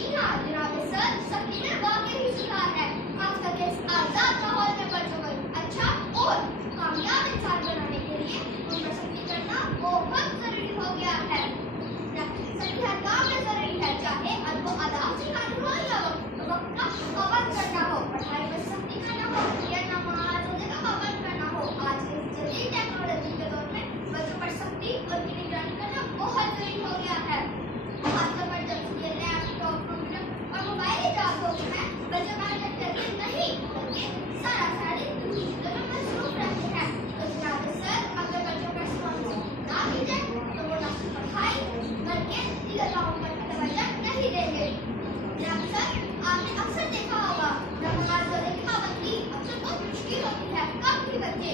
जी हाँ जनाब सर, सख्ती में वाकई ही सुधार है। आजकल के इस आजाद माहौल में बच्चों को अच्छा और कामयाब इंसान बनाने के लिए उन पर सख्ती करना बहुत जरूरी हो गया है। सख्ती हर काम में जरूरी है, चाहे वो आदाब सिखानी हो या वक्त का पाबंद करना हो, पढ़ाई में सख्ती करना हो या नमाज रोजे का पाबंद करना हो। आज के इस जदीद टेक्नोलॉजी के दौर में बच्चों पर सख्ती और निगरानी करना बहुत जरूरी हो गया है। खासतौर पर जब ये लैपटॉप कंप्यूटर और मोबाइल इजाद हो गए हैं, बच्चे मेहनत करके नहीं बल्कि सारा दिन चीजों में मसरूफ रहते हैं। तो जनाब सर, अगर बच्चों का इस्तेमाल ना की जाए तो वो ना सिर्फ पढ़ाई बल्कि दीगर कामों पर तवज्जो नहीं देंगे। जनाब सर, आपने अक्सर देखा होगा नमाज रोजे की पाबंदी अक्सर बहुत मुश्किल होती है। कम ही बच्चे